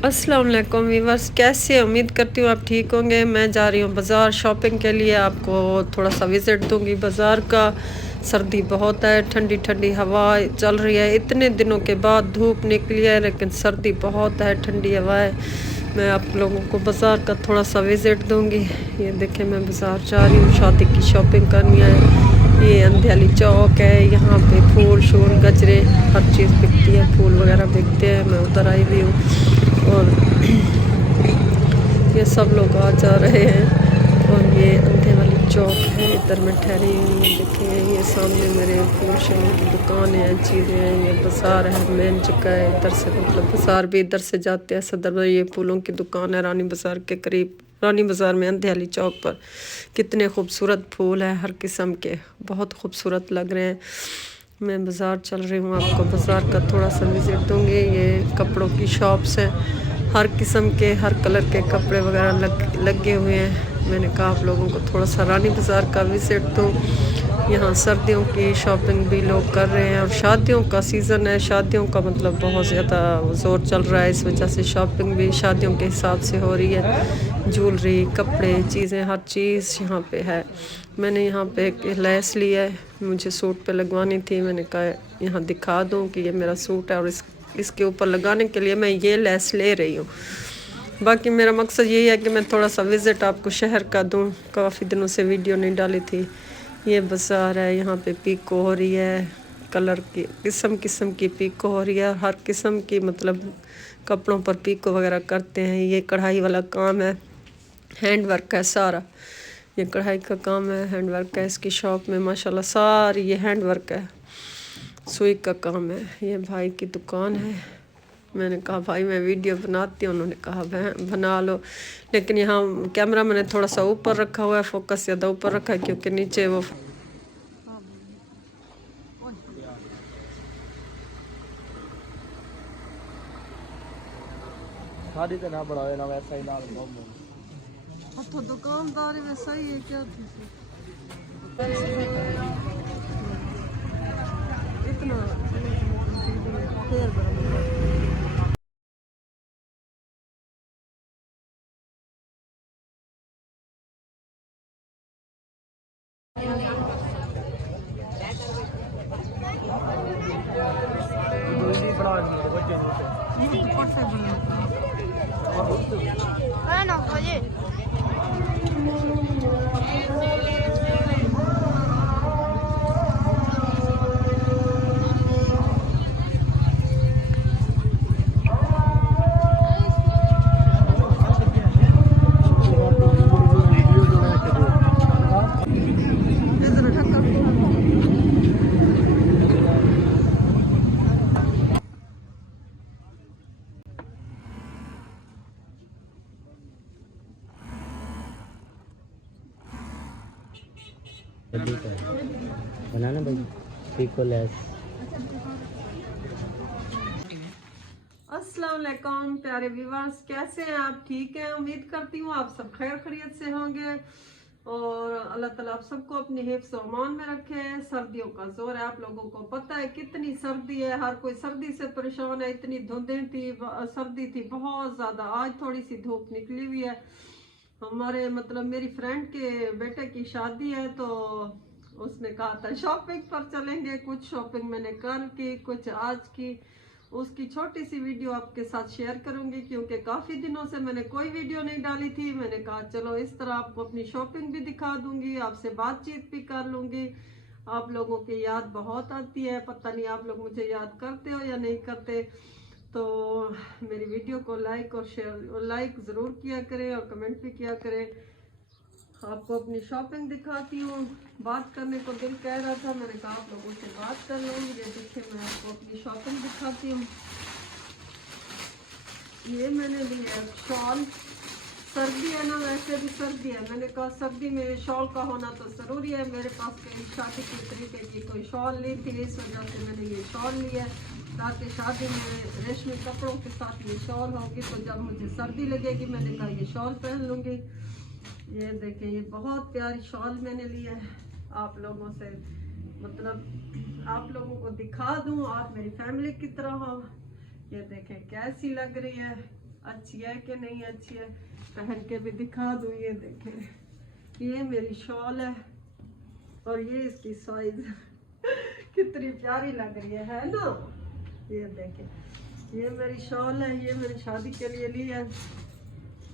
अस्सलाम वालेकुम वीवर्स, कैसे हैं? उम्मीद करती हूँ आप ठीक होंगे। मैं जा रही हूँ बाज़ार शॉपिंग के लिए। आपको थोड़ा सा विज़िट दूंगी बाज़ार का। सर्दी बहुत है, ठंडी ठंडी हवा चल रही है। इतने दिनों के बाद धूप निकली है लेकिन सर्दी बहुत है, ठंडी हवा है। मैं आप लोगों को बाज़ार का थोड़ा सा विज़िट दूंगी। ये देखें, मैं बाज़ार जा रही हूँ, शादी की शॉपिंग करनी है। ये अंधेली चौक है, यहाँ पे फूल शूल गजरे हर चीज़ बिकती है, फूल वगैरह बिकते हैं। मैं उधर आई हुई हूँ और ये सब लोग आ जा रहे हैं। और ये अंधे वाली चौक है, इधर मैं ठहरी हुई। ये देखें, ये सामने मेरे फूल शूल की दुकानें हैं, चीज़ें हैं। ये बाज़ार है, मेन जगह है। इधर से मतलब बाज़ार भी इधर से जाते हैं सदर में। ये फूलों की दुकान है रानी बाज़ार के करीब। रानी बाज़ार में अंधे वाली चौक पर कितने खूबसूरत फूल हैं, हर किस्म के, बहुत खूबसूरत लग रहे हैं। मैं बाज़ार चल रही हूँ, आपको बाज़ार का थोड़ा सा विज़िट दूँगी। ये कपड़ों की शॉप्स हैं, हर किस्म के, हर कलर के कपड़े वगैरह लगे हुए हैं। मैंने कहा आप लोगों को थोड़ा सा रानी बाज़ार का विज़िट दूँ। यहाँ सर्दियों की शॉपिंग भी लोग कर रहे हैं और शादियों का सीज़न है। शादियों का मतलब बहुत ज़्यादा ज़ोर चल रहा है, इस वजह से शॉपिंग भी शादियों के हिसाब से हो रही है। ज्वेलरी, कपड़े, चीज़ें, हर चीज़ यहाँ पे है। मैंने यहाँ पे एक लेस ली है, मुझे सूट पे लगवानी थी। मैंने कहा यहाँ दिखा दूँ कि ये मेरा सूट है और इसके ऊपर लगाने के लिए मैं ये लेस ले रही हूँ। बाकी मेरा मकसद यही है कि मैं थोड़ा सा विज़िट आपको शहर का दूँ। काफ़ी दिनों से वीडियो नहीं डाली थी। ये बाज़ार है, यहाँ पे पीको हो रही है, कलर की किस्म किस्म की पीको हो रही है। हर किस्म की मतलब कपड़ों पर पीको वगैरह करते हैं। ये कढ़ाई वाला काम है, हैंड वर्क है सारा। ये कढ़ाई का काम है, हैंड वर्क है। इसकी शॉप में माशाल्लाह सारी ये हैंड वर्क है, सुई का काम है। ये भाई की दुकान है। मैंने कहा भाई मैं वीडियो बनाती हूँ, उन्होंने कहा बना लो। लेकिन यहाँ कैमरा मैंने थोड़ा सा ऊपर रखा हुआ है, फोकस ज़्यादा ऊपर रखा है क्योंकि नीचे वो साड़ी तो ना बढ़ावे ना वैसा ही नाल बम तो दुकानदारी में सही है क्या थी इतना जल्दी बढ़ानी है बच्चे Bueno, oye. बनाना भाई पीको लेस अस्सलाम वालेकुम प्यारे व्यूअर्स, कैसे हैं आप? ठीक हैं, उम्मीद करती हूँ आप सब खैर खैरियत से होंगे और अल्लाह ताला आप सबको अपनी हिफ्ज़ और अमान में रखे। सर्दियों का जोर है, आप लोगों को पता है कितनी सर्दी है, हर कोई सर्दी से परेशान है। इतनी धुंधें थी, सर्दी थी बहुत ज़्यादा। आज थोड़ी सी धूप निकली हुई है। हमारे मतलब मेरी फ्रेंड के बेटे की शादी है तो उसने कहा था शॉपिंग पर चलेंगे। कुछ शॉपिंग मैंने कल की, कुछ आज की। उसकी छोटी सी वीडियो आपके साथ शेयर करूंगी क्योंकि काफ़ी दिनों से मैंने कोई वीडियो नहीं डाली थी। मैंने कहा चलो इस तरह आपको अपनी शॉपिंग भी दिखा दूंगी, आपसे बातचीत भी कर लूंगी। आप लोगों की याद बहुत आती है, पता नहीं आप लोग मुझे याद करते हो या नहीं करते। तो मेरी वीडियो को लाइक और शेयर, लाइक ज़रूर किया करें और कमेंट भी किया करें। आपको अपनी शॉपिंग दिखाती हूँ। बात करने को दिल कह रहा था, मैंने कहा आप लोगों से बात कर लूँ। ये देखिए मैं आपको अपनी शॉपिंग दिखाती हूँ। ये मैंने लिया शॉल। सर्दी है ना, वैसे भी सर्दी है, मैंने कहा सर्दी में शॉल का होना तो ज़रूरी है। मेरे पास कहीं शादी के तरीके की कोई शॉल नहीं थी, इस वजह से मैंने ये शॉल लिया ताकि शादी में रेशमी कपड़ों के साथ ये शॉल होगी तो जब मुझे सर्दी लगेगी मैंने कहा ये शॉल पहन लूँगी। ये देखें, ये बहुत प्यारी शॉल मैंने ली है। आप लोगों से मतलब आप लोगों को दिखा दूं, आप मेरी फैमिली की तरह हो। ये देखें कैसी लग रही है। अच्छी है कि नहीं अच्छी है, पहन के भी दिखा दूँ। ये देखें, ये मेरी शॉल है और ये इसकी साइज कितनी प्यारी लग रही है ना। ये देखें, ये मेरी शॉल है, ये मैंने शादी के लिए ली है।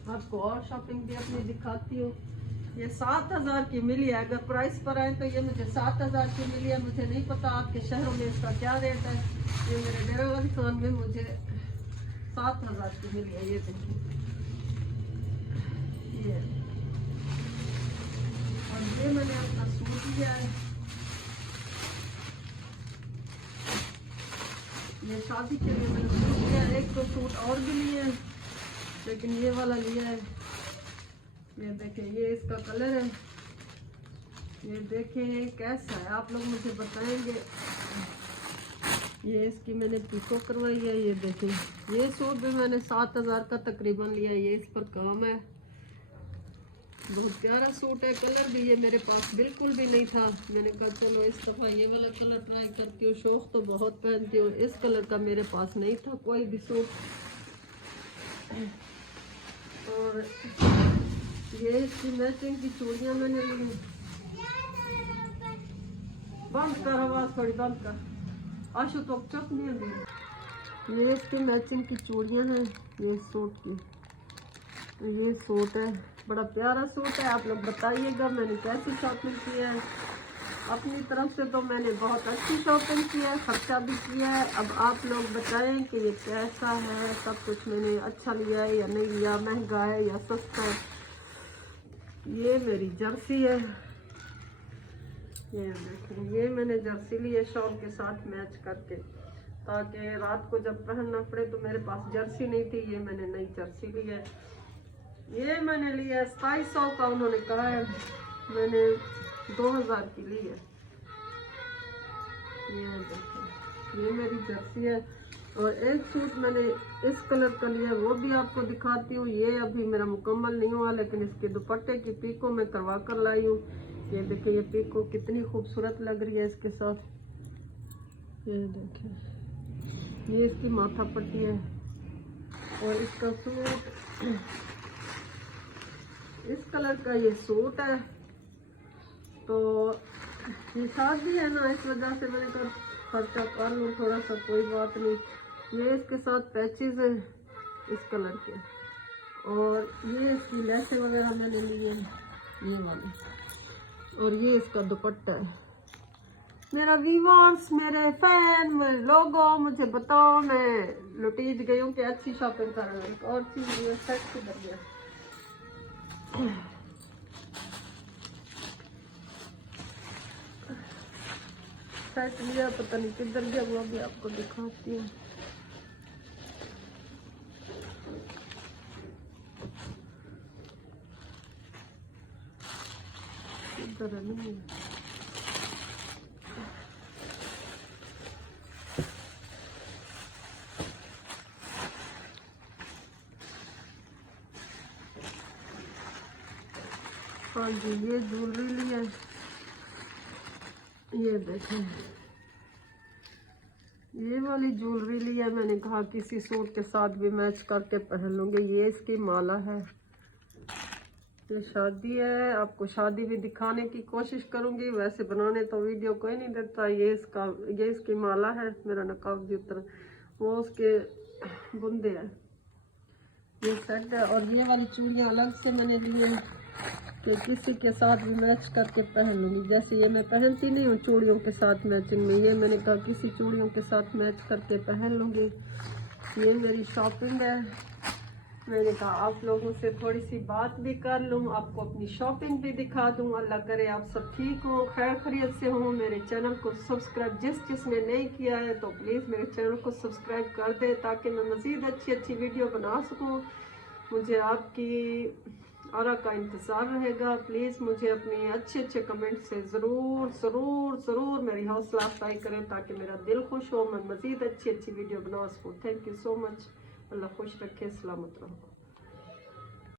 आपको और शॉपिंग भी अपनी दिखाती हूँ। ये 7000 की मिली है, अगर प्राइस पर आए तो ये मुझे 7000 की मिली है। मुझे नहीं पता आपके शहरों में इसका क्या रेट है। ये मेरे डेरा वाली खान में मुझे 7000 की मिली है। ये देखिए, ये और ये मैंने अपना सूट लिया है। ये शादी के लिए मैंने सूट लिया है। एक तो सूट और भी लिए हैं, लेकिन ये वाला लिया है। ये देखें, ये इसका कलर है। ये देखें कैसा है, आप लोग मुझे बताएंगे। ये इसकी मैंने पिको करवाई है। ये देखें, ये सूट भी मैंने 7000 का तकरीबन लिया है। ये इस पर काम है, बहुत प्यारा सूट है। कलर भी ये मेरे पास बिल्कुल भी नहीं था। मैंने कहा चलो इस दफ़ा ये वाला कलर ट्राई करती हूँ। शौक तो बहुत पहनती हूँ, इस कलर का मेरे पास नहीं था कोई भी सूट। और ये इसकी मैचिंग की चूड़ियाँ मैंने ली। बंद कर आवाज़, थोड़ी बंद कर आशु, तो चुप नहीं होगी। ये इसकी मैचिंग की चूड़ियाँ हैं ये सूट की। तो ये सूट है, बड़ा प्यारा सूट है। आप लोग बताइएगा मैंने कैसी शॉपिंग की है। अपनी तरफ से तो मैंने बहुत अच्छी शॉपिंग की है, खर्चा भी किया है। अब आप लोग बताएं कि ये कैसा है। सब कुछ मैंने अच्छा लिया है या नहीं लिया, महंगा है या सस्ता है। ये मेरी जर्सी है। ये देखें, ये मैंने जर्सी ली है शॉल के साथ मैच करके, ताकि रात को जब पहनना पड़े। तो मेरे पास जर्सी नहीं थी, ये मैंने नई जर्सी ली है। ये मैंने लिया 2700 का, उन्होंने कहा है, मैंने 2000 की ली है। ये देखो, ये मेरी जर्सी है। और एक सूट मैंने इस कलर का लिया, वो भी आपको दिखाती हूँ। ये अभी मेरा मुकम्मल नहीं हुआ, लेकिन इसके दुपट्टे की पीको मैं करवा कर लाई हूँ। ये देखिए, ये पीको कितनी खूबसूरत लग रही है इसके साथ। ये देखिए, ये इसकी माथा पट्टी है। और इसका सूट इस कलर का ये सूट है। तो ये शादी है ना, इस वजह से मैंने कहा खर्चा कर लूँ थोड़ा सा, कोई बात नहीं। ये इसके साथ पैचेस हैं इस कलर के, और ये इसकी लेसें वगैरह मैंने लिए ये वाली, और ये इसका दुपट्टा है। मेरा व्यूअर्स, मेरे फैन, मेरे लोगों, मुझे बताओ, मैं लुटीज गई हूँ कि अच्छी शॉपिंग कर रही हूँ। और चीज़ ये सेट किधर गया? सेट लिया, पता नहीं किधर गया, वो भी आपको दिखाती हूँ। इधर नहीं है। हाँ जी, ये ज्वेलरी ली है। ये देखें, ये वाली ज्वेलरी ली है। मैंने कहा किसी सूट के साथ भी मैच करके पहन लूँगी। ये इसकी माला है। ये शादी है, आपको शादी भी दिखाने की कोशिश करूँगी। वैसे बनाने तो वीडियो कोई नहीं देता। ये इसकी माला है। मेरा नकाब भी उतर, वो उसके बुंदे हैं। ये सेट है। और ये वाली चूड़ियाँ अलग से मैंने ली है कि किसी के साथ भी मैच करके पहन लूँगी। जैसे ये मैं पहनती नहीं हूँ चूड़ियों के साथ मैचिंग में, ये मैंने कहा किसी चूड़ियों के साथ मैच करके पहन लूँगी। ये मेरी शॉपिंग है। मैंने कहा आप लोगों से थोड़ी सी बात भी कर लूँ, आपको अपनी शॉपिंग भी दिखा दूँ। अल्लाह करे आप सब ठीक हो, खैर खैरियत से हो। मेरे चैनल को सब्सक्राइब जिसने नहीं किया है तो प्लीज़ मेरे चैनल को सब्सक्राइब कर दे, ताकि मैं मज़ीद अच्छी वीडियो बना सकूँ। मुझे आपकी आरा का इंतज़ार रहेगा। प्लीज़ मुझे अपने अच्छे कमेंट से ज़रूर मेरी हौसला अफजाई करें, ताकि मेरा दिल खुश हो, मैं मज़ीद अच्छी वीडियो बना सकूँ। Thank you so much. अल्लाह खुश रखे, सलामत रहो।